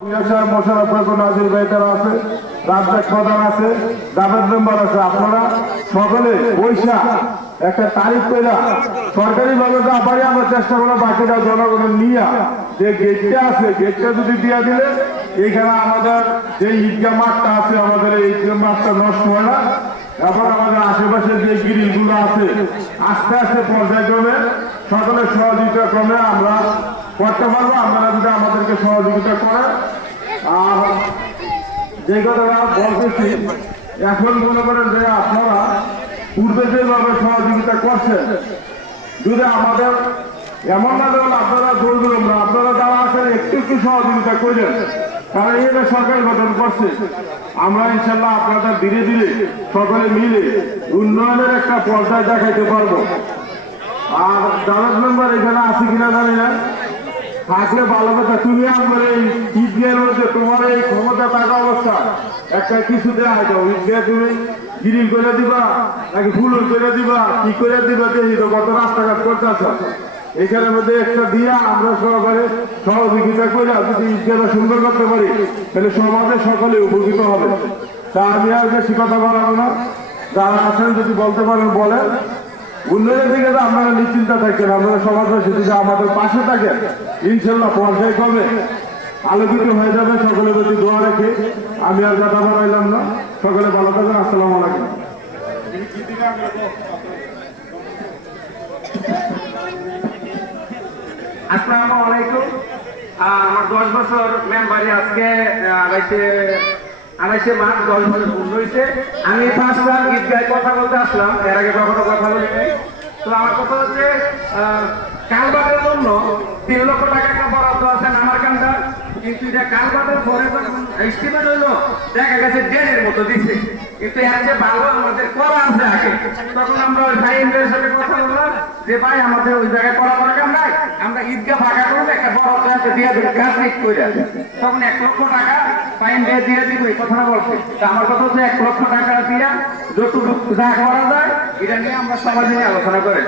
আপনারা সকলে একটা তারিখ পেলা সরকারি ভাবে যা পারি আমরা চেষ্টা করবো বাকিটা জনগণের নিয়ে যে গেটটা আছে গেটটা যদি দিয়ে দিলে এইখানে আমাদের যে ঈদগাহ মাঠটা আছে আমাদের এই ঈদগাহ মাঠটা নষ্ট হয় না এবং আমাদের আশেপাশে যে গ্রিল গুলো আছে আস্তে আস্তে পর্যায়ক্রমে সকলের সহযোগিতা ক্রমে আমরা করতে পারবো। আপনারা যদি আমাদেরকে সহযোগিতা করেন আর যে কথাটা বলতেছি এখন মনে করেন যে আপনারা পূর্বে যেভাবে সহযোগিতা করছেন যদি আমাদের এমন না ধরুন আপনারা দৌড় না আপনারা যারা আছেন একটু একটু সহযোগিতা করবেন কারণ এটা সরকার গঠন করছে আমরা ইনশাল্লাহ আপনাদের ধীরে ধীরে সকলে মিলে উন্নয়নের একটা পর্যায়ে দেখাইতে পারবো। আর জামাত মেম্বার এখানে আছে কিনা জানি না, থাকলে ভালো কথা। তুমি আমার এই ঈদগাহের মধ্যে তোমার এই ক্ষমতা থাকা অবস্থা একটা কিছু দেওয়া হয় ঈদগাহ তুমি গ্রিল করে দিবা নাকি ফুল করে দিবা কি করে দিবা দেখি তো কত রাস্তাঘাট করতে আসা এখানের মধ্যে একটা দিয়া আমরা সহকারে সহযোগিতা করে যদি ঈদগাহটা সুন্দর করতে পারি তাহলে সমাজের সকলে উপকৃত হবে। তা আমি আর বেশি কথা বলাবো না, যারা আছেন যদি বলতে পারেন বলেন। উন্নয়নের দিকে তো আপনারা নিশ্চিন্তা থাকেন, আপনারা সমাজবাসী যদি আমাদের পাশে থাকেন ইনশাল্লাহ পর্যায়ক্রমে আলোকিত হয়ে যাবে। সকলের প্রতি দোয়া রেখে আমি আর কথা বলাইলাম না, সকলে ভালো থাকেন। আসসালামু আলাইকুম। আসসালামু আলাইকুম। আমার 10 বছর মেম্বারে আজকে আড়াইশে মার্চ 10 বছর পূর্ণ হয়েছে। আমি ফার্স্ট টাইম ঈদগাহে কথা বলতে আসলাম, এর আগে কখনো কথা বলিনি। তো আমার কথা হচ্ছে কালবাটের জন্য 3 লক্ষ টাকা একটা বরাদ্দ আছেন আমার কান্ডার, কিন্তু এটা কালবাটের পরে যখন এস্টিমেট হইলো দেখা গেছে 1.5 মতো দিচ্ছে, কিন্তু এর যে ভালো আমাদের করা আছে আগে। তখন আমরা ওই ভাইদের সাথে কথা বললাম যে ভাই আমাদের ওই জায়গায় করা দরকার নাই, আমরা ঈদগাহ ফাঁকা করবো একটা বরাদ্দ আছে দিয়ে দেবে কাজ ঠিক করে। তখন 1 লক্ষ টাকা ফাইন দিয়ে দিব এই কথাটা বলছে। আমার কথা হচ্ছে 1 লক্ষ টাকা দিয়ে যতটুকু যা করা যায় এটা নিয়ে আমরা সবাই নিয়ে আলোচনা করি।